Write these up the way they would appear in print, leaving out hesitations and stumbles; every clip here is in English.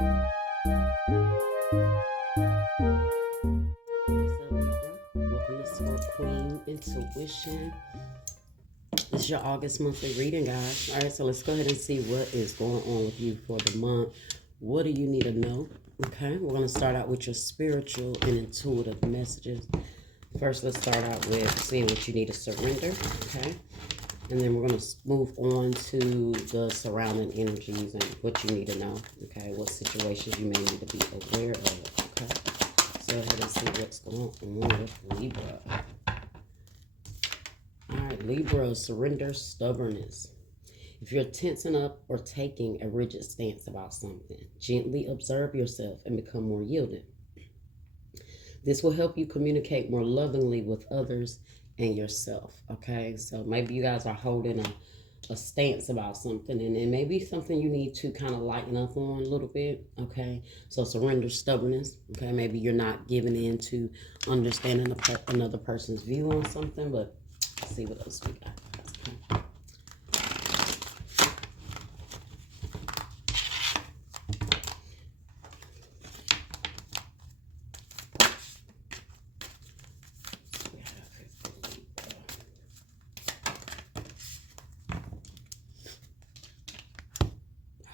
Welcome to Spark Queen Intuition. This is your August monthly reading, guys. All right, so let's go ahead and see what is going on with you for the month. What do you need to know? Okay, we're going to start out with your spiritual and intuitive messages. First, let's start out with seeing what you need to surrender, okay? And then we're going to move on to the surrounding energies and what you need to know, okay? What situations you may need to be aware of, okay? So go ahead and see what's going on with Libra. All right, Libra, surrender, stubbornness. If you're tensing up or taking a rigid stance about something, gently observe yourself and become more yielding. This will help you communicate more lovingly with others and yourself, okay? So maybe you guys are holding a stance about something, and it may be something you need to kind of lighten up on a little bit, okay? So surrender, stubbornness, okay? Maybe you're not giving in to understanding another person's view on something, but let's see what else we got.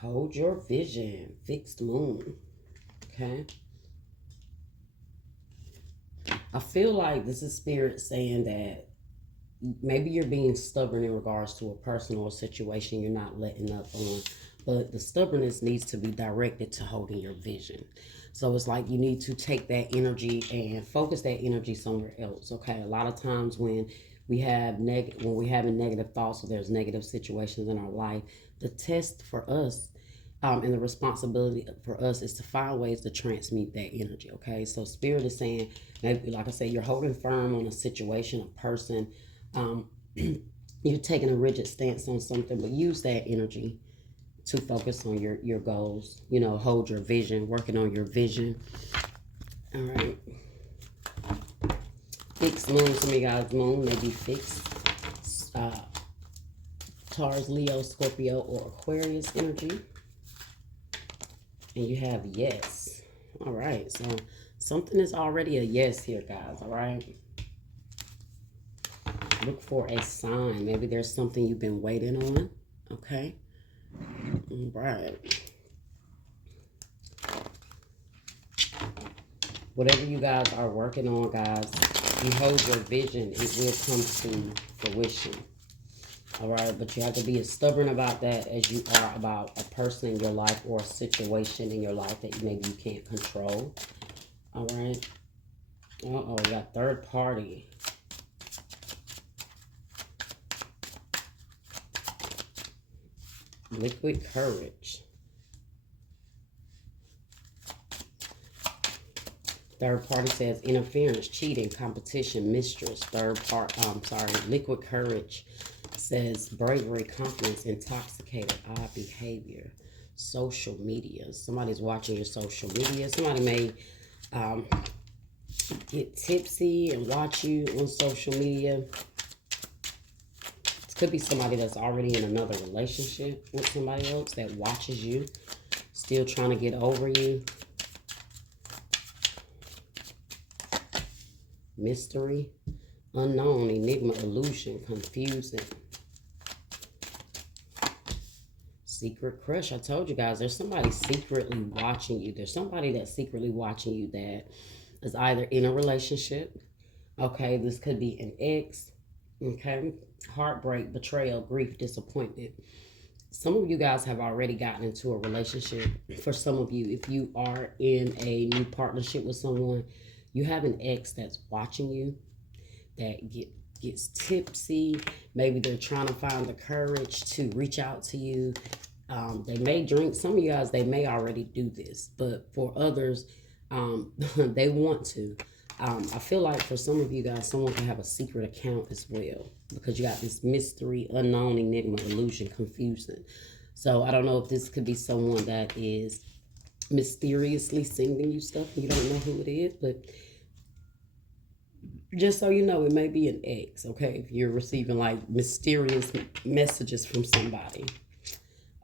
Hold your vision, fixed moon, okay? I feel like this is spirit saying that maybe you're being stubborn in regards to a person or a situation you're not letting up on, but the stubbornness needs to be directed to holding your vision. So it's like you need to take that energy and focus that energy somewhere else, okay? A lot of times when we have when we're having negative thoughts or there's negative situations in our life, the test for us and the responsibility for us is to find ways to transmute that energy, okay? So spirit is saying, maybe like I say, you're holding firm on a situation, a person, you're taking a rigid stance on something, but use that energy to focus on your goals, you know, hold your vision, working on your vision. All right. Fixed moon, some of you guys' moon may be fixed. Taurus, Leo, Scorpio, or Aquarius energy. And you have yes. All right, so something is already a yes here, guys, all right? Look for a sign. Maybe there's something you've been waiting on, okay? All right. Whatever you guys are working on, guys, you hold your vision, it will come to fruition. All right, but you have to be as stubborn about that as you are about a person in your life or a situation in your life that maybe you can't control. All right. Uh-oh, we got third party. Liquid courage. Third party says interference, cheating, competition, mistrust. Liquid courage says bravery, confidence, intoxicated, odd behavior, social media. Somebody's watching your social media. Somebody may get tipsy and watch you on social media. It could be somebody that's already in another relationship with somebody else that watches you, still trying to get over you. Mystery, unknown, enigma, illusion, confusing. Secret crush. I told you guys, there's somebody secretly watching you. There's somebody that's secretly watching you that is either in a relationship. Okay, this could be an ex. Okay, heartbreak, betrayal, grief, disappointment. Some of you guys have already gotten into a relationship. For some of you, if you are in a new partnership with someone, you have an ex that's watching you, that gets tipsy. Maybe they're trying to find the courage to reach out to you. They may drink. Some of you guys, they may already do this, but for others, they want to. I feel like for some of you guys, someone can have a secret account as well, because you got this mystery, unknown, enigma, illusion, confusion. So I don't know if this could be someone that is mysteriously sending you stuff. You don't know who it is, but just so you know, it may be an ex, okay? If you're receiving like mysterious messages from somebody.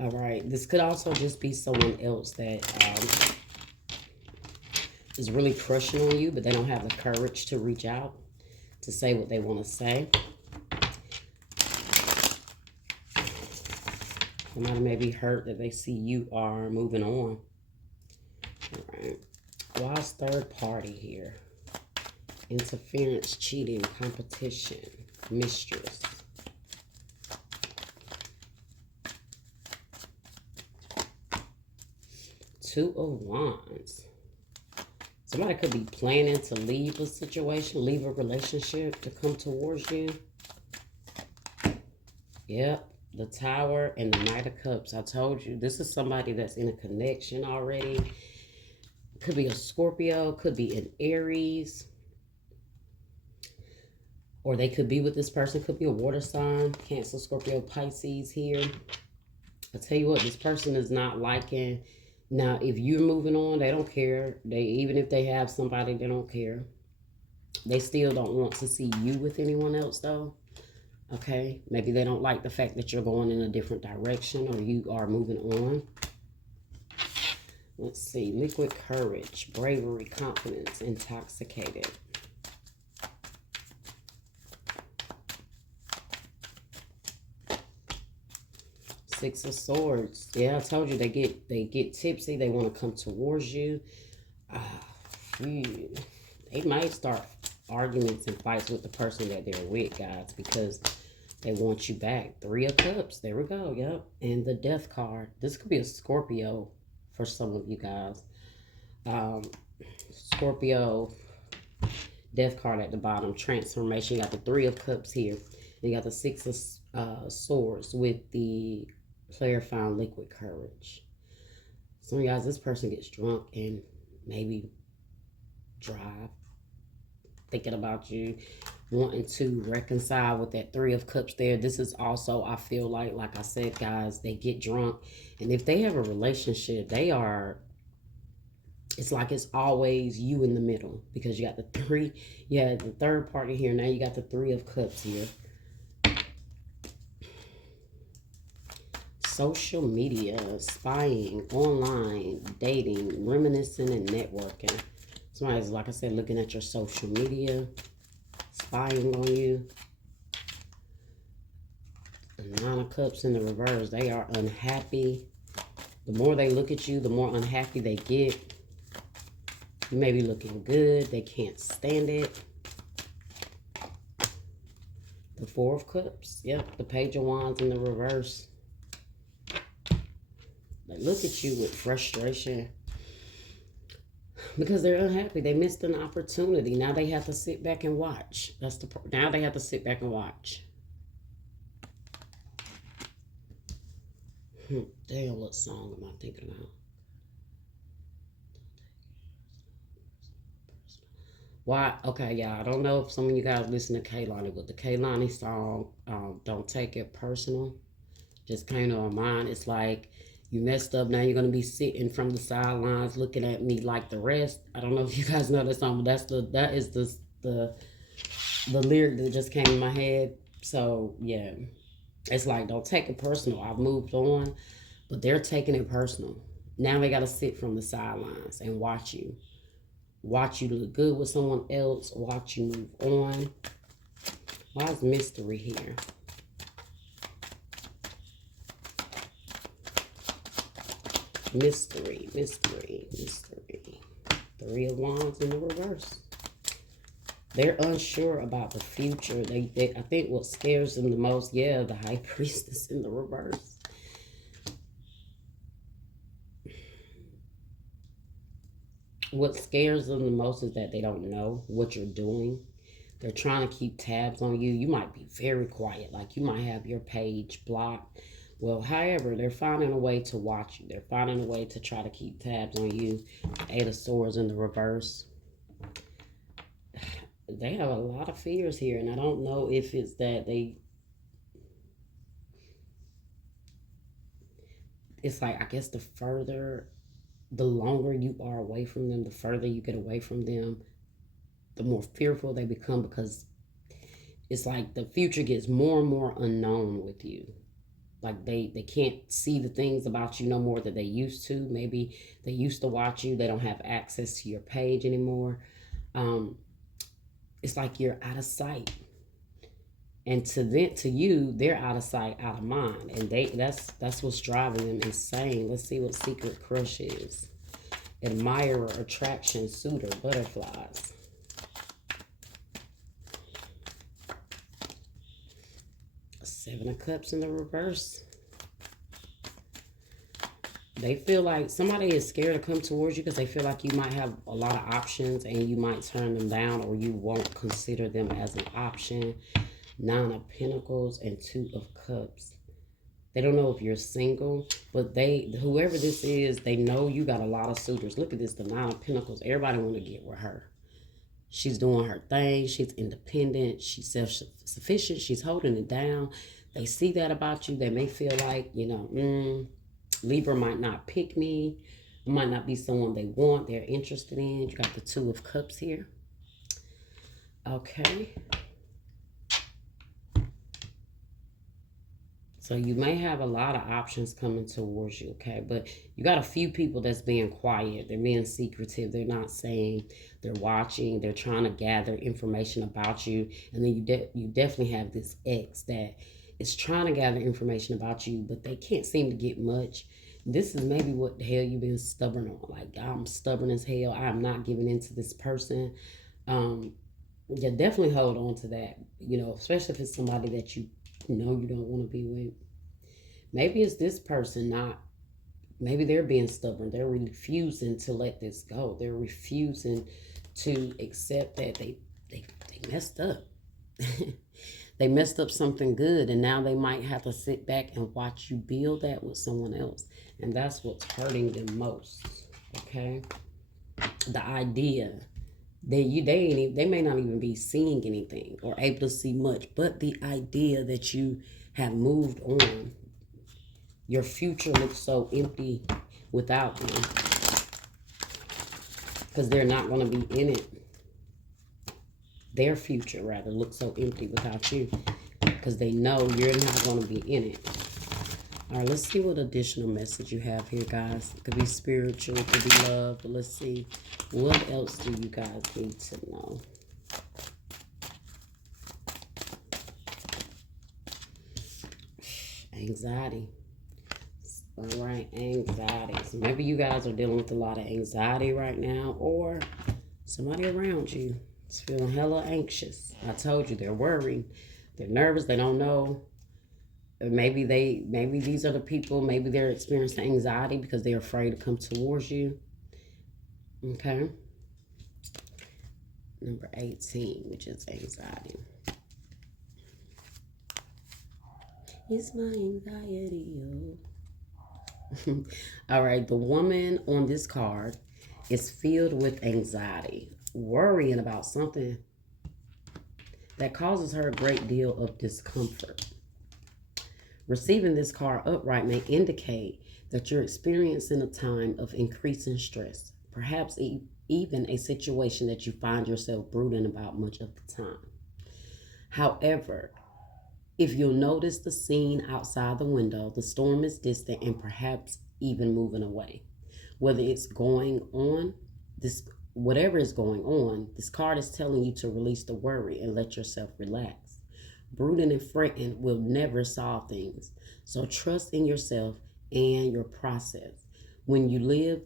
All right. This could also just be someone else that is really crushing on you, but they don't have the courage to reach out to say what they want to say. Somebody may be hurt that they see you are moving on. All right. Why is third party here? Interference, cheating, competition, mistress. Two of Wands. Somebody could be planning to leave a situation, leave a relationship to come towards you. Yep. The Tower and the Knight of Cups. I told you, this is somebody that's in a connection already. Could be a Scorpio, could be an Aries. Or they could be with this person, could be a water sign, Cancer, Scorpio, Pisces here. I tell you what, this person is not liking. Now, if you're moving on, they don't care. Even if they have somebody, they don't care. They still don't want to see you with anyone else, though. Okay? Maybe they don't like the fact that you're going in a different direction or you are moving on. Let's see. Liquid courage, bravery, confidence, intoxicated. Six of Swords. Yeah, I told you they get tipsy. They want to come towards you. They might start arguments and fights with the person that they're with, guys, because they want you back. Three of Cups. There we go. Yep. And the Death card. This could be a Scorpio for some of you guys. Scorpio. Death card at the bottom. Transformation. You got the Three of Cups here. You got the Six of Swords with the clarifying liquid courage. Some of you guys, this person gets drunk and maybe drive, thinking about you, wanting to reconcile with that Three of Cups there. This is also, I feel like I said, guys, they get drunk. And if they have a relationship, it's like it's always you in the middle, because you got the the third party here. Now you got the Three of Cups here. Social media, spying, online, dating, reminiscing, and networking. Somebody's, like I said, looking at your social media, spying on you. The Nine of Cups in the reverse. They are unhappy. The more they look at you, the more unhappy they get. You may be looking good. They can't stand it. The Four of Cups. Yep, the Page of Wands in the reverse. They look at you with frustration because they're unhappy. They missed an opportunity. Now they have to sit back and watch. Now they have to sit back and watch. Damn, what song am I thinking about? Why? Okay, yeah, I don't know if some of you guys listen to Kaylani, but the Kaylani song, Don't Take It Personal, just came to my mind. It's like, you messed up, now you're going to be sitting from the sidelines looking at me like the rest. I don't know if you guys know that song, but that is the lyric that just came in my head. So, yeah. It's like, don't take it personal. I've moved on, but they're taking it personal. Now they got to sit from the sidelines and watch you. Watch you look good with someone else. Watch you move on. Why is mystery here? Mystery, mystery, mystery. Three of Wands in the reverse. They're unsure about the future. I think what scares them the most, yeah, the High Priestess in the reverse. What scares them the most is that they don't know what you're doing. They're trying to keep tabs on you. You might be very quiet. Like, you might have your page blocked. Well, however, they're finding a way to watch you. They're finding a way to try to keep tabs on you. Eight of Swords in the reverse. They have a lot of fears here, and I don't know if it's that it's like, I guess the longer you are away from them, the further you get away from them, the more fearful they become, because it's like the future gets more and more unknown with you. like they can't see the things about you no more that they used to. Maybe they used to watch you, they don't have access to your page anymore. um it's like you're out of sight, and to you they're out of sight, out of mind, and that's what's driving them insane. Let's see what secret crush is. Admirer, attraction, suitor, butterflies. Seven of Cups in the reverse. They feel like somebody is scared to come towards you because they feel like you might have a lot of options and you might turn them down, or you won't consider them as an option. Nine of Pentacles and Two of Cups. They don't know if you're single, but whoever this is, they know you got a lot of suitors. Look at this, the Nine of Pentacles. Everybody want to get with her. She's doing her thing. She's independent. She's self-sufficient. She's holding it down. They see that about you. They may feel like, Libra might not pick me. It might not be someone they want, they're interested in. You got the Two of Cups here. Okay. So you may have a lot of options coming towards you, okay? But you got a few people that's being quiet. They're being secretive. They're not saying. They're watching. They're trying to gather information about you. And then you definitely have this ex that is trying to gather information about you, but they can't seem to get much. This is maybe what the hell you've been stubborn on. Like, I'm stubborn as hell. I'm not giving in to this person. Yeah, definitely hold on to that. Especially if it's somebody that you don't want to be with. Maybe it's this person maybe they're being stubborn. They're refusing to let this go. They're refusing to accept that they messed up. They messed up something good, and now they might have to sit back and watch you build that with someone else. And that's what's hurting them most. Okay? The idea they may not even be seeing anything or able to see much, but the idea that you have moved on, your future looks so empty without them, because they're not going to be in it. Their future rather looks so empty without you, because they know you're not going to be in it. All right, let's see what additional message you have here, guys. It could be spiritual, it could be love, but let's see. What else do you guys need to know? Anxiety. All right, anxiety. So maybe you guys are dealing with a lot of anxiety right now, or somebody around you is feeling hella anxious. I told you, they're worried. They're nervous. They don't know. Maybe these are the people, maybe they're experiencing anxiety because they're afraid to come towards you. Okay. Number 18, which is anxiety. It's my anxiety. All right, the woman on this card is filled with anxiety, worrying about something that causes her a great deal of discomfort. Receiving this card upright may indicate that you're experiencing a time of increasing stress, perhaps even a situation that you find yourself brooding about much of the time. However, if you'll notice the scene outside the window, the storm is distant and perhaps even moving away. Whatever is going on, this card is telling you to release the worry and let yourself relax. Brooding and fretting will never solve things. So trust in yourself and your process. When you live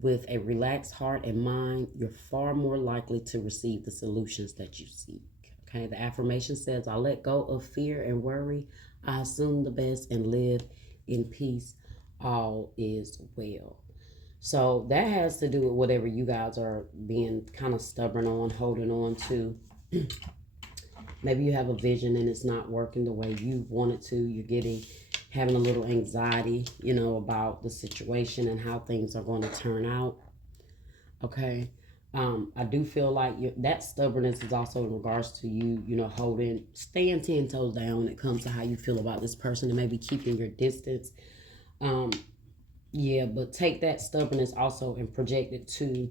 with a relaxed heart and mind, you're far more likely to receive the solutions that you seek. Okay, the affirmation says, I let go of fear and worry. I assume the best and live in peace. All is well. So that has to do with whatever you guys are being kind of stubborn on, holding on to. Maybe you have a vision and it's not working the way you want it to. You're having a little anxiety, about the situation and how things are going to turn out. Okay. I do feel like that stubbornness is also in regards to you, staying 10 toes down when it comes to how you feel about this person and maybe keeping your distance. Yeah, but take that stubbornness also and project it to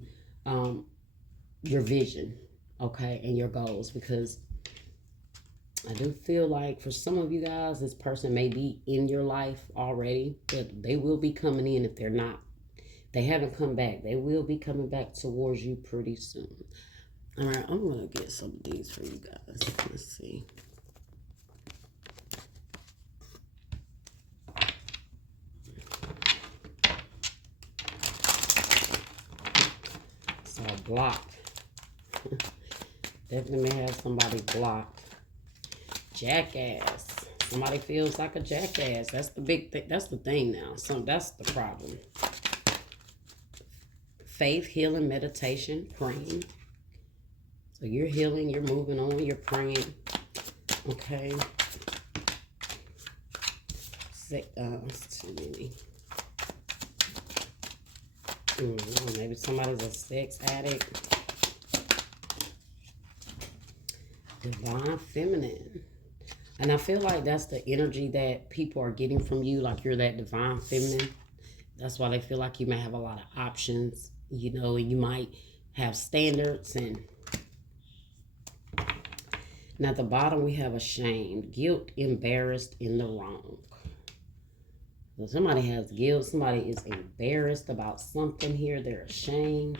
your vision, okay, and your goals, because I do feel like for some of you guys, this person may be in your life already, but they will be coming in. If they're not, they haven't come back, they will be coming back towards you pretty soon. All right, I'm going to get some of these for you guys. Let's see. So blocked. Definitely may have somebody blocked. Jackass. Somebody feels like a jackass. That's the big thing. That's the thing now. That's the problem. Faith, healing, meditation, praying. So you're healing, you're moving on, you're praying. Okay. That's too many. Maybe somebody's a sex addict. Divine feminine. And I feel like that's the energy that people are getting from you. Like you're that divine feminine. That's why they feel like you may have a lot of options, you know, and you might have standards. And at the bottom we have ashamed, guilt, embarrassed, in the wrong. So somebody has guilt, somebody is embarrassed about something here, they're ashamed.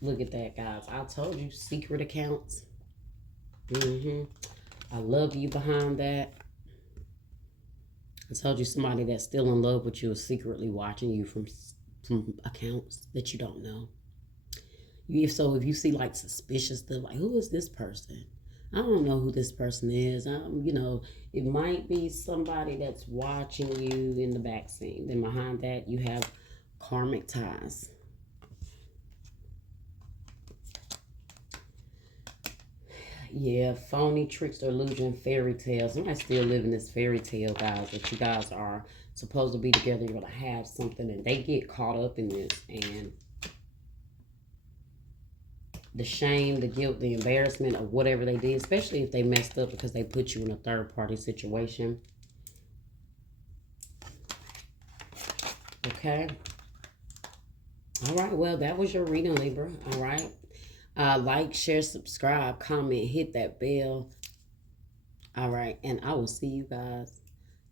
Look at that, guys. I told you, secret accounts. I love you behind that. I told you somebody that's still in love with you is secretly watching you from accounts that you don't know. So if you see like suspicious stuff, like who is this person? I don't know who this person is. You know, it might be somebody that's watching you in the back scene. Then behind that, you have karmic ties. Yeah, phony, trickster, illusion, fairy tale. Somebody's still living this fairy tale, guys, that you guys are supposed to be together. You're going to have something, and they get caught up in this. And the shame, the guilt, the embarrassment of whatever they did, especially if they messed up because they put you in a third-party situation. Okay. All right, well, that was your reading, Libra. All right. Like, share, subscribe, comment, hit that bell. All right, and I will see you guys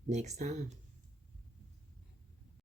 next time.